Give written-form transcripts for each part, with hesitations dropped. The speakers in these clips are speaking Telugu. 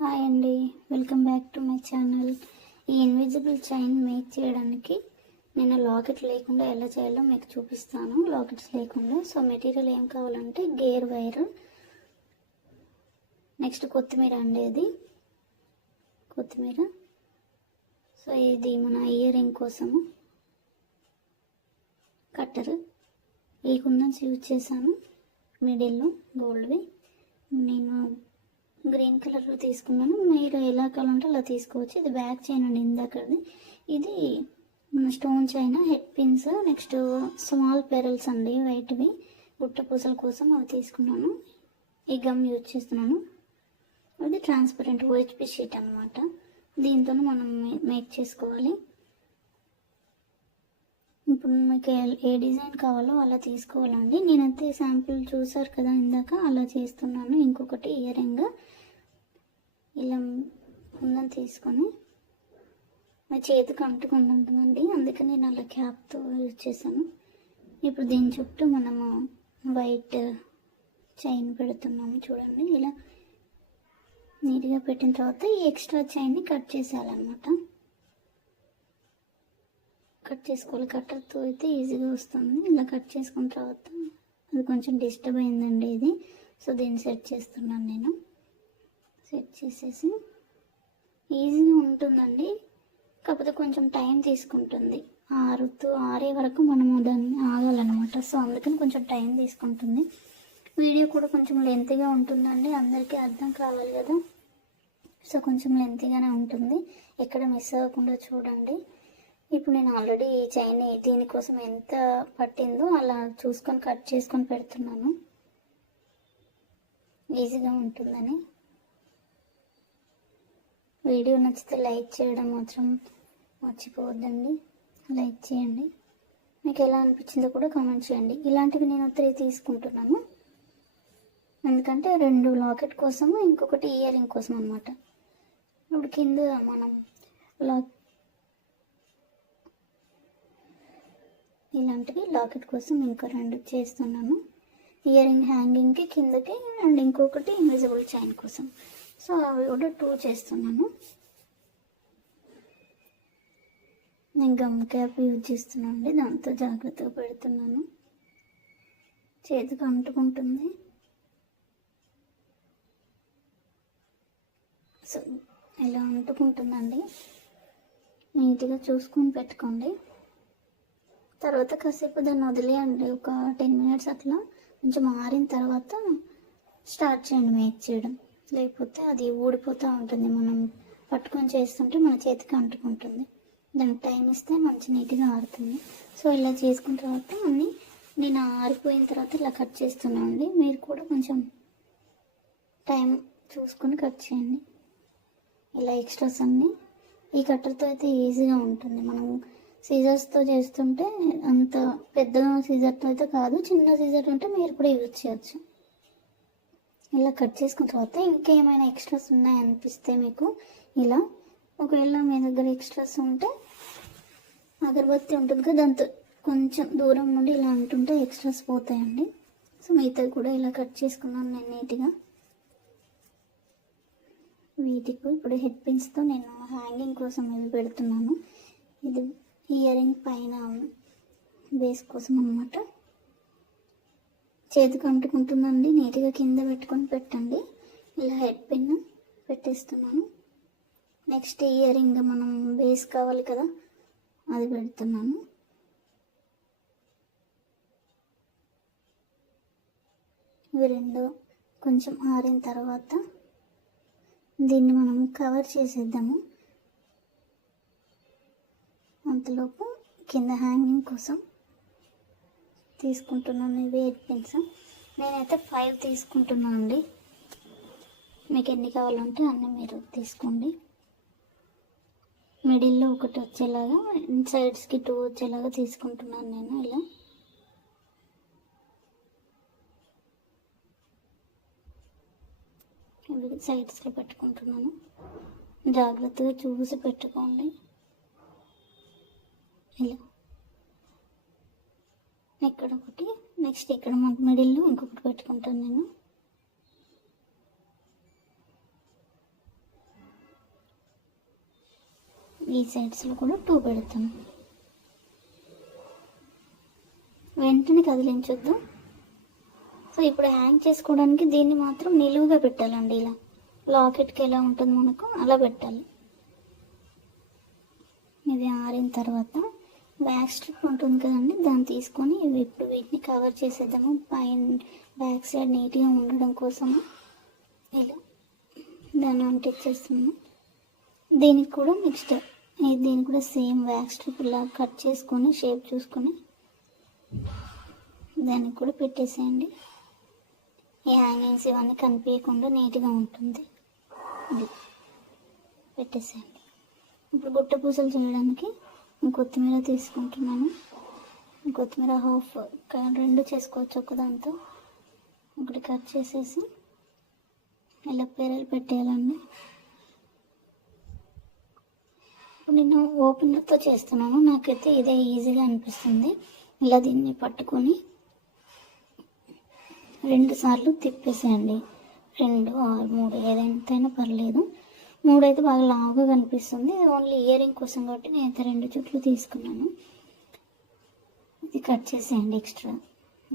హాయ్ అండి, welcome back to my channel. ఈ ఇన్విజిబుల్ చైన్ మేక్ చేయడానికి నేను లాకెట్ లేకుండా ఎలా చేయాలో మీకు చూపిస్తాను. లాకెట్స్ లేకుండా. సో మెటీరియల్ ఏం కావాలంటే గేర్ వైర్, నెక్స్ట్ కొత్తిమీర అండి, ఇది కొత్తిమీర. సో ఇది మన ఇయర్ రింగ్ కోసము కట్టరు. ఈ కుందన్స్ యూజ్ చేశాను మిడిల్లో గోల్డ్వి. నేను గ్రీన్ కలర్ తీసుకున్నాను, మీరు ఎలా కావాలంటే అలా తీసుకోవచ్చు. ఇది బ్యాక్ చైన్ అండి ఇందాకది. ఇది మన stone chain, head pins, next small pearls అండి వైట్వి, గుట్ట పూసల కోసం అవి తీసుకున్నాను. ఈ గమ్ యూజ్ చేస్తున్నాను. అది ట్రాన్స్పరెంట్ ఓహెచ్పి షీట్ అనమాట. దీంతో మనం మేక్ చేసుకోవాలి. ఇప్పుడు మీకు ఏ డిజైన్ కావాలో అలా తీసుకోవాలండి. నేనైతే శాంపుల్ చూసారు కదా ఇందాక, అలా చేస్తున్నాను. ఇంకొకటి ఇయర్ రింగ్ ఇలా ఉందని తీసుకొని చేతికి అంటుకుంటుందండి, అందుకని నేను అలా క్యాప్తో యూజ్ చేశాను. ఇప్పుడు దీని చుట్టూ మనము వైట్ చైన్ పెడుతున్నాము. చూడండి, ఇలా నీట్గా పెట్టిన తర్వాత ఈ ఎక్స్ట్రా చైన్ని కట్ చేసేయాలన్నమాట. కట్ చేసుకోవాలి. కట్టర్తో అయితే ఈజీగా వస్తుంది. ఇలా కట్ చేసుకున్న తర్వాత అది కొంచెం డిస్టర్బ్ అయిందండి ఇది. సో దీన్ని సెట్ చేస్తున్నాను నేను. సెట్ చేసేసి ఈజీగా ఉంటుందండి, కాకపోతే కొంచెం టైం తీసుకుంటుంది. ఆరే వరకు మనము దాన్ని ఆగాలన్నమాట. సో అందుకని కొంచెం టైం తీసుకుంటుంది. వీడియో కూడా కొంచెం లెంతీగా ఉంటుందండి, అందరికీ అర్థం కావాలి కదా. సో కొంచెం లెంతీగానే ఉంటుంది, ఎక్కడ మిస్ అవ్వకుండా చూడండి. ఇప్పుడు నేను ఆల్రెడీ ఈ చైన్ దీనికోసం ఎంత పట్టిందో అలా చూసుకొని కట్ చేసుకొని పెడుతున్నాను, ఈజీగా ఉంటుందని. వీడియో నచ్చితే లైక్ చేయడం మాత్రం మర్చిపోవద్దండి. లైక్ చేయండి. మీకు ఎలా అనిపించిందో కూడా కామెంట్ చేయండి. ఇలాంటివి నేను 3 తీసుకుంటున్నాను, ఎందుకంటే 2 లాకెట్ కోసము, ఇంకొకటి ఇయర్ రింగ్ కోసం అనమాట. ఇప్పుడు కింద మనం ఇలాంటివి లాకెట్ కోసం ఇంకో 2 చేస్తున్నాను. ఇయర్ రింగ్ హ్యాంగింగ్కి కిందకి, అండ్ ఇంకొకటి ఇన్విజిబుల్ చైన్ కోసం. సో అవి కూడా 2 చేస్తున్నాను. నేను గమ్ క్యాప్ యూజ్ చేస్తున్నాను అండి, దాంతో జాగ్రత్తగా పెడుతున్నాను. చేతికి అంటుకుంటుంది. సో ఇలా అంటుకుంటుందండి, నీట్గా చూసుకొని పెట్టుకోండి. తర్వాత కాసేపు దాన్ని వదిలేయండి, ఒక 10 మినిట్స్ అట్లా. కొంచెం ఆరిన తర్వాత స్టార్ట్ చేయండి మేక్ చేయడం, లేకపోతే అది ఊడిపోతూ ఉంటుంది. మనం పట్టుకొని చేస్తుంటే మన చేతికి అంటుకుంటుంది. దానికి టైం ఇస్తే మంచి నీట్గా ఆరుతుంది. సో ఇలా చేసుకున్న తర్వాత అన్నీ నేను ఆరిపోయిన తర్వాత ఇలా కట్ చేస్తున్నాను అండి. మీరు కూడా కొంచెం టైం చూసుకొని కట్ చేయండి. ఇలా ఎక్స్ట్రాస్ అన్నీ ఈ కట్టర్తో అయితే ఈజీగా ఉంటుంది. మనం సీజర్స్తో చేస్తుంటే అంత పెద్దగా సీజర్తో అయితే కాదు, చిన్న సీజర్ ఉంటే మీరు కూడా యూజ్ చేయొచ్చు. ఇలా కట్ చేసుకున్న తర్వాత ఇంకేమైనా ఎక్స్ట్రాస్ ఉన్నాయనిపిస్తే మీకు ఇలా, ఒకవేళ మీ దగ్గర ఎక్స్ట్రాస్ ఉంటే అగరబత్తి ఉంటుంది కదా, దాంతో కొంచెం దూరం నుండి ఇలా అంటుంటే ఎక్స్ట్రాస్ పోతాయండి. సో మిగతా కూడా ఇలా కట్ చేసుకున్నాను నేను నీట్గా. వీటికి ఇప్పుడు హెడ్ పిన్స్తో నేను హ్యాంగింగ్ కోసం ఇవి పెడుతున్నాను. ఇది ఇయర్ రింగ్ పైన బేస్ కోసం అన్నమాట. చేతికి అంటుకుంటుందండి, నీట్గా కింద పెట్టుకొని పెట్టండి. ఇలా హెడ్ పిన్ పెట్టేస్తున్నాను. నెక్స్ట్ ఇయర్ రింగ్ మనం బేస్ కావాలి కదా, అది పెడుతున్నాను. ఇవి 2 కొంచెం ఆరిన తర్వాత దీన్ని మనం కవర్ చేసేద్దాము. అంతలోపు కింద హ్యాంగింగ్ కోసం తీసుకుంటున్నాను ఇవి హెడ్ పిన్స్. నేనైతే 5 తీసుకుంటున్నాను అండి, మీకు ఎన్ని కావాలంటే అన్నీ మీరు తీసుకోండి. మిడిల్లో ఒకటి వచ్చేలాగా, సైడ్స్కి 2 వచ్చేలాగా తీసుకుంటున్నాను నేను. ఇలా ఇవి సైడ్స్కి పెట్టుకుంటున్నాను. జాగ్రత్తగా చూసి పెట్టుకోండి. ఇలా ఇక్కడ ఒకటి, నెక్స్ట్ ఇక్కడ మిడిల్లో ఇంకొకటి పెట్టుకుంటాను నేను. ఈ సైడ్స్లో కూడా 2 పెడతాను. వెంటనే కదిలించొద్దు. సో ఇప్పుడు హ్యాంగ్ చేసుకోవడానికి దీన్ని మాత్రం నిలువుగా పెట్టాలండి. ఇలా లాకెట్కి ఎలా ఉంటుంది మనకు అలా పెట్టాలి. ఇది ఆరిన తర్వాత బ్యాక్ స్ట్రిప్ ఉంటుంది కదండి, దాన్ని తీసుకొని ఇప్పుడు వీటిని కవర్ చేసేద్దాము. పైన బ్యాక్ సైడ్ నీట్గా ఉండడం కోసము ఇలా దాన్ని అంటించేస్తున్నాము. దీనికి కూడా నెక్స్ట్ దీనికి కూడా సేమ్ బ్యాక్ స్ట్రిప్ ఇలా కట్ చేసుకొని షేప్ చూసుకొని దానికి కూడా పెట్టేసేయండి. ఈ హ్యాంగింగ్స్ ఇవన్నీ కనిపించకుండా నీట్గా ఉంటుంది. ఇది పెట్టేసేయండి. ఇప్పుడు గుట్ట పూసలు చేయడానికి కొత్తిమీర తీసుకుంటున్నాను. కొత్తిమీర హాఫ్ 2 చేసుకోవచ్చు. ఒకదాంతో ఒకటి కట్ చేసేసి ఇలా పేరలు పెట్టేయాలండి. ఇప్పుడు నేను ఓపెనర్తో చేస్తున్నాను, నాకైతే ఇదే ఈజీగా అనిపిస్తుంది. ఇలా దీన్ని పట్టుకొని 2 సార్లు తిప్పేసేయండి. 2 or 3 ఏదైనా పర్లేదు. 3 అయితే బాగా లావుగా కనిపిస్తుంది. ఓన్లీ ఇయరింగ్ కోసం కాబట్టి నేనైతే 2 చుట్లు తీసుకున్నాను. ఇది కట్ చేసేయండి.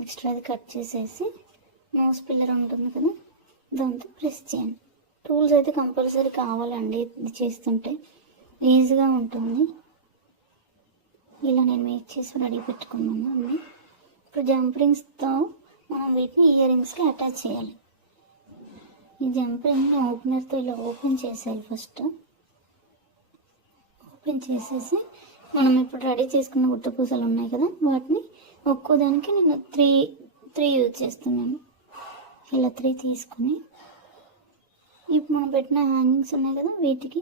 ఎక్స్ట్రా అది కట్ చేసేసి మౌస్ పిల్లర్ ఉంటుంది కదా, దాంతో ప్రెస్ చేయండి. టూల్స్ అయితే కంపల్సరీ కావాలండి, ఇది చేస్తుంటే ఈజీగా ఉంటుంది. ఇలా నేను మేక్ చేసి రెడీ పెట్టుకున్నాను అన్నీ. ఇప్పుడు జంప్ రింగ్స్తో మనం వీటిని ఇయర్ రింగ్స్కి అటాచ్ చేయాలి. ఈ జంప్ రింగ్ ఓపెనర్తో ఇలా ఓపెన్ చేసేయాలి. ఫస్ట్ ఓపెన్ చేసేసి మనం ఇప్పుడు రెడీ చేసుకున్న గుట్ట పూసలు ఉన్నాయి కదా, వాటిని ఒక్కోదానికి నేను 3 యూజ్ చేస్తున్నాను. ఇలా 3 తీసుకుని ఇప్పుడు మనం పెట్టిన హ్యాంగింగ్స్ ఉన్నాయి కదా, వీటికి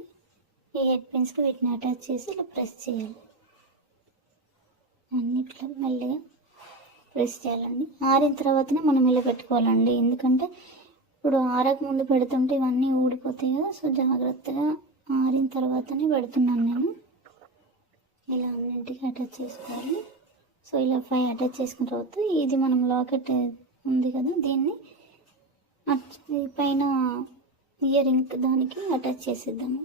ఈ హెడ్ పిన్స్కి వీటిని అటాచ్ చేసి ఇలా ప్రెస్ చేయాలి. అన్ని ఇట్లా మెల్లగా ప్రెస్ చేయాలండి. ఆరిన తర్వాతనే మనం ఇలా పెట్టుకోవాలండి, ఎందుకంటే ఇప్పుడు ఆరక ముందు పెడుతుంటే ఇవన్నీ ఊడిపోతాయి కదా. సో జాగ్రత్తగా ఆరిన తర్వాతనే పెడుతున్నాను నేను. ఇలా అన్నింటికి అటాచ్ చేసుకోవాలి. సో ఇలా 5 అటాచ్ చేసుకున్న తర్వాత ఇది మనం లాకెట్ ఉంది కదా, దీన్ని పైన ఇయర్ రింగ్ దానికి అటాచ్ చేసేద్దాము.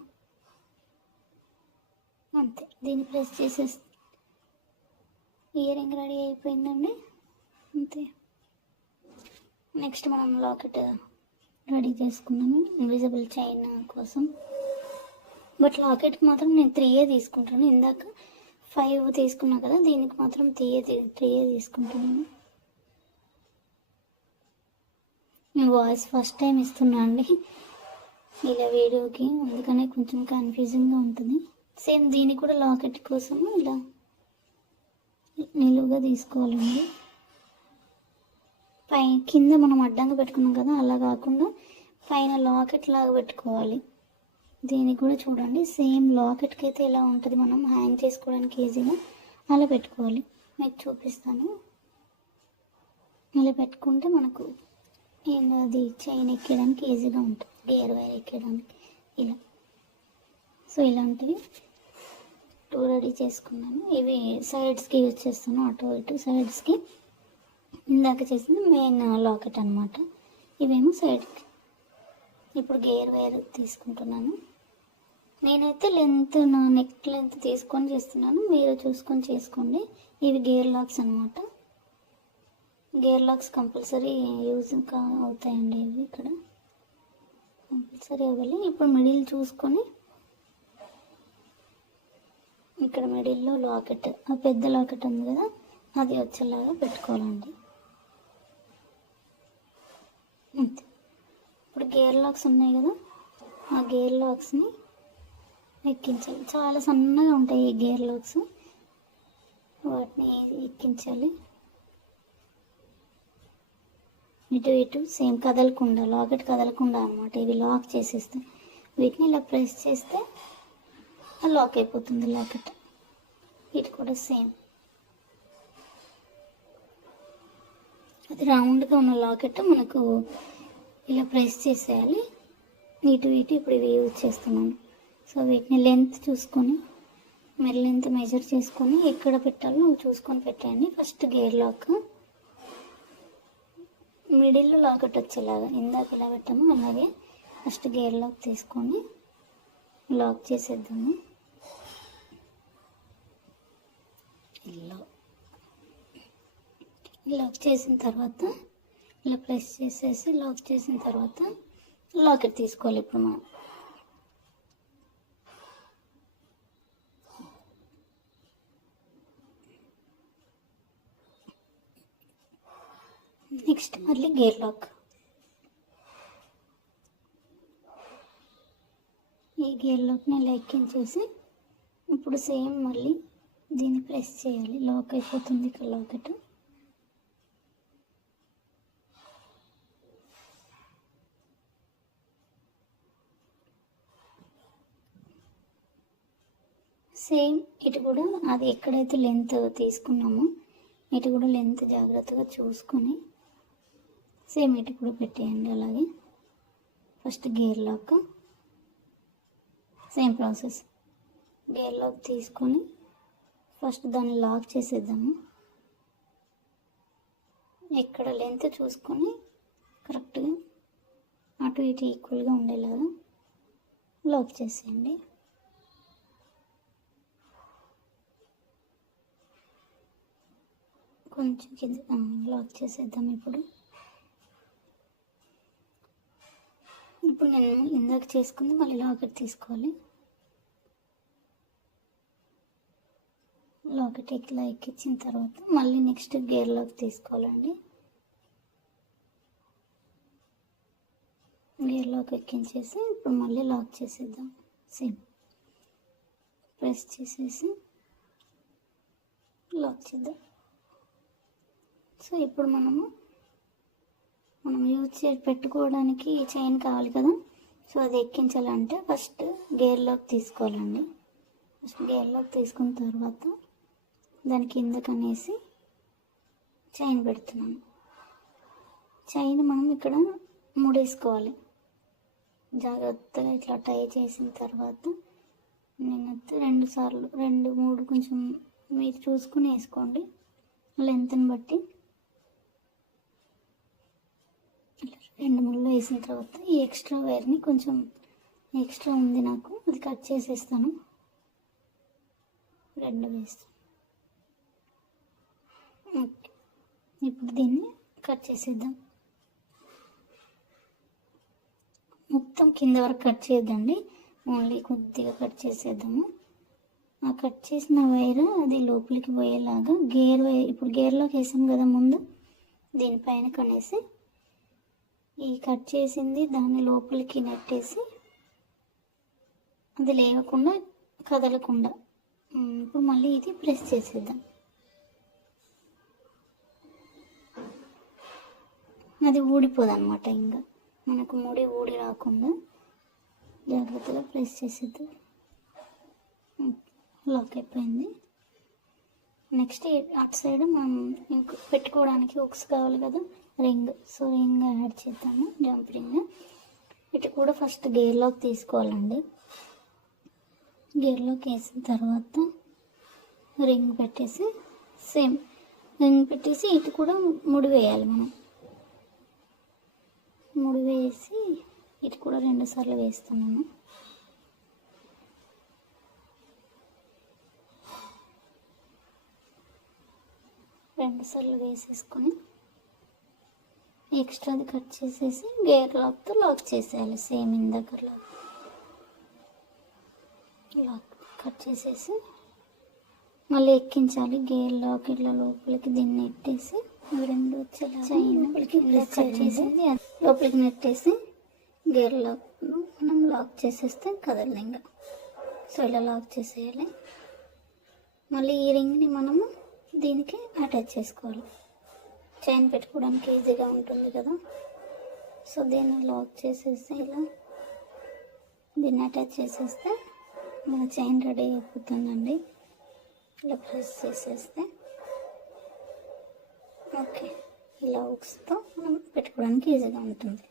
అంతే, దీన్ని ప్రెస్ చేసేస్తే ఇయర్ రింగ్ రెడీ అయిపోయిందండి. అంతే. నెక్స్ట్ మనం లాకెట్ రెడీ చేసుకున్నాము ఇన్విజిబుల్ చైన్ కోసం. బట్ లాకెట్కి మాత్రం నేను 3 తీసుకుంటాను. ఇందాక 5 తీసుకున్నా కదా, దీనికి మాత్రం 3 తీసుకుంటున్నాను. నేను వాయిస్ ఫస్ట్ టైం ఇస్తున్నా అండి ఇలా వీడియోకి, అందుకనే కొంచెం కన్ఫ్యూజింగ్గా ఉంటుంది. సేమ్ దీన్ని కూడా లాకెట్ కోసము ఇలా నిలువుగా తీసుకోవాలండి. కింద మనం అడ్డంగా పెట్టుకున్నాం కదా, అలా కాకుండా పైన లాకెట్ లాగా పెట్టుకోవాలి. దీనికి కూడా చూడండి, సేమ్ లాకెట్కి అయితే ఎలా ఉంటుంది మనం హ్యాంగ్ చేసుకోవడానికి ఈజీగా అలా పెట్టుకోవాలి. మీకు చూపిస్తాను. ఇలా పెట్టుకుంటే మనకు అది చైన్ ఎక్కడానికి ఈజీగా ఉంటుంది, గేర్ వైర్ ఎక్కడానికి ఇలా. సో ఇలాంటివి 2 రెడీ చేసుకున్నాను. ఇవి సైడ్స్కి యూజ్ చేస్తాను, అటు ఇటు సైడ్స్కి. ఇందాక చేసింది మెయిన్ లాకెట్ అనమాట, ఇవేమో సైడ్కి. ఇప్పుడు గేర్ వైర్ తీసుకుంటున్నాను. నేనైతే నా నెక్ లెంత్ తీసుకొని చేస్తున్నాను, మీరు చూసుకొని చేసుకోండి. ఇవి గేర్ లాక్స్ అనమాట. గేర్ లాక్స్ కంపల్సరీ యూజ్ అవుతాయండి. ఇవి ఇక్కడ కంపల్సరీ అవ్వాలి. ఇప్పుడు మిడిల్ చూసుకొని ఇక్కడ మిడిల్లో లాకెట్, ఆ పెద్ద లాకెట్ ఉంది కదా, అది వచ్చేలాగా పెట్టుకోవాలండి. అంతే. ఇప్పుడు గేర్ లాక్స్ ఉన్నాయి కదా, ఆ గేర్ లాక్స్ని ఎక్కించాలి. చాలా సన్నగా ఉంటాయి ఈ గేర్ లాక్స్, వాటిని ఎక్కించాలి. ఇటు ఇటు సేమ్ కదలకుండా, లాకెట్ కదలకుండా అనమాట. ఇవి లాక్ చేసేస్తే వీటిని ఇలా ప్రెస్ చేస్తే లాక్ అయిపోతుంది లాకెట్. ఇటు కూడా సేమ్, అది రౌండ్గా ఉన్న లాకెట్ మనకు ఇలా ప్రెస్ చేసేయాలి. ఇటు ఇటు ఇప్పుడు ఇవి యూజ్ చేస్తున్నాను. సో వీటిని లెంత్ చూసుకొని, మీరు లెంత్ మెజర్ చేసుకొని ఎక్కడ పెట్టాలో చూసుకొని పెట్టండి. ఫస్ట్ గేర్ లాక్ మిడిల్లో లాకెట్ వచ్చేలాగా ఇందాక ఇలా పెట్టాము అలాగే ఫస్ట్ గేర్ లాక్ తీసుకొని లాక్ చేసేద్దాము. లాక్ చేసిన తర్వాత ఇలా ప్రెస్ చేసేసి లాక్ చేసిన తర్వాత లాకెట్ తీసుకోవాలి. ఇప్పుడు మనం నెక్స్ట్ మళ్ళీ గేర్ లాక్. ఈ గేర్ లాక్ని ఇలా ఎక్కించేసి ఇప్పుడు సేమ్ మళ్ళీ దీన్ని ప్రెస్ చేయాలి. లాక్ అయిపోతుంది ఇక్కడ లాకెట్. సేమ్ ఇటు కూడా అది ఎక్కడైతే లెంత్ తీసుకున్నామో ఇటు కూడా లెంత్ జాగ్రత్తగా చూసుకొని సేమ్ ఇటు కూడా పెట్టేయండి. అలాగే first gear lock, same process. Gear lock తీసుకొని ఫస్ట్ దాన్ని లాక్ చేసేద్దాము. ఎక్కడ లెంత్ చూసుకొని కరెక్ట్గా అటు ఇటు ఈక్వల్గా ఉండేలాగా లాక్ చేసేయండి. కొంచెం కింద లాక్ చేసేద్దాం. ఇప్పుడు నేను ఇందాక చేసుకుంది మళ్ళీ లాకెట్ తీసుకోవాలి. లాకెట్ ఇట్లా ఎక్కించిన తర్వాత మళ్ళీ నెక్స్ట్ గేర్ లాక్ తీసుకోవాలండి. గేర్ లాక్ ఎక్కించేసి ఇప్పుడు మళ్ళీ లాక్ చేసేద్దాం. సేమ్ ప్రెస్ చేసేసి లాక్ చేద్దాం. సో ఇప్పుడు మనం యూజ్ పెట్టుకోవడానికి చైన్ కావాలి కదా. సో అది ఎక్కించాలంటే ఫస్ట్ గేర్ లాక్ తీసుకోవాలండి. ఫస్ట్ గేర్ లాక్ తీసుకున్న తర్వాత దాని కిందకనేసి చైన్ పెడుతున్నాను. చైన్ మనం ఇక్కడ ముడేసుకోవాలి. జాగ్రత్తగా ఇట్లా టై చేసిన తర్వాత నేనైతే 2 సార్లు 2, 3 కొంచెం మీరు చూసుకుని వేసుకోండి లెంత్ని బట్టి. 2 ముళ్ళు వేసిన తర్వాత ఈ ఎక్స్ట్రా వైర్ని కొంచెం ఎక్స్ట్రా ఉంది నాకు, అది కట్ చేసేస్తాను. 2 వేస్తాను. ఓకే, ఇప్పుడు దీన్ని కట్ చేసేద్దాం. మొత్తం కింద వరకు కట్ చేద్దండి, ఓన్లీ కొద్దిగా కట్ చేసేద్దాము. ఆ కట్ చేసిన వైర్ అది లోపలికి పోయేలాగా గేర్ వైర్, ఇప్పుడు గేర్లోకి వేసాం కదా ముందు, దీనిపైన కనేసి ఈ కట్ చేసింది దాన్ని లోపలికి నెట్టేసి అది లేవకుండా కదలకుండా ఇప్పుడు మళ్ళీ ఇది ప్రెస్ చేసేద్దాం. అది ఊడిపోదు అనమాట, ఇంకా మనకు ఊడి రాకుండా జాగ్రత్తగా ప్రెస్ చేసేద్దాం. లాక్ అయిపోయింది. నెక్స్ట్ అటు సైడ్ మనం ఇంక పెట్టుకోవడానికి హుక్స్ కావాలి కదా, రింగ్. సో రింగ్ యాడ్ చేద్దాము, జంప్ రింగ్. ఇటు కూడా ఫస్ట్ గేర్ లాక్ తీసుకోవాలండి. గేర్ లాక్ వేసిన తర్వాత రింగ్ పెట్టేసి సేమ్ రింగ్ పెట్టేసి ఇటు కూడా ముడి వేయాలి. మనం ముడి వేసి ఇటు కూడా 2 సార్లు వేస్తున్నాను. రెండు సార్లు వేసేసుకొని ఎక్స్ట్రాది కట్ చేసేసి గేర్ లాక్తో లాక్ చేసేయాలి. సేమ్ ఇందాక లాక్ కట్ చేసేసి మళ్ళీ ఎక్కించాలి. గేర్ లాక్ ఇట్లా లోపలికి దీన్ని నెట్టేసి అవి 2 వచ్చేలా చైన్ కట్ చేసేది లోపలికి నెట్టేసి గేర్ లాక్ మనం లాక్ చేసేస్తే కదలదు ఇంకా. సో ఇలా లాక్ చేసేయాలి. మళ్ళీ ఈ రింగ్ని మనము దీనికి అటాచ్ చేసుకోవాలి. చైన్ పెట్టుకోవడానికి ఈజీగా ఉంటుంది కదా. సో దీన్ని లాక్ చేసేస్తే ఇలా దీన్ని అటాచ్ చేసేస్తే మన చైన్ రెడీ అయిపోతుందండి. ఇలా ప్రెస్ చేసేస్తే ఓకే, ఇలా హుక్స్తో మనం పెట్టుకోవడానికి ఈజీగా ఉంటుంది.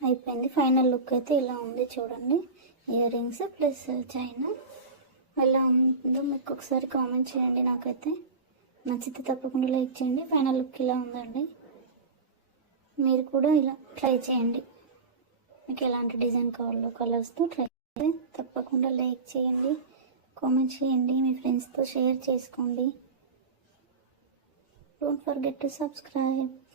అయిపోయింది. ఫైనల్ లుక్ అయితే ఇలా ఉంది చూడండి. ఇయర్ రింగ్స్ ప్లస్ చైన్ ఎలా ఉందో మీకు ఒకసారి కామెంట్ చేయండి. నాకైతే నచ్చితే తప్పకుండా లైక్ చేయండి. ఫైనల్ లుక్ ఇలా ఉందండి. మీరు కూడా ఇలా ట్రై చేయండి. మీకు ఎలాంటి డిజైన్ కావాలో కలర్స్తో ట్రై చేయండి. తప్పకుండా లైక్ చేయండి, కామెంట్ చేయండి, మీ ఫ్రెండ్స్తో షేర్ చేసుకోండి. Don't forget to subscribe.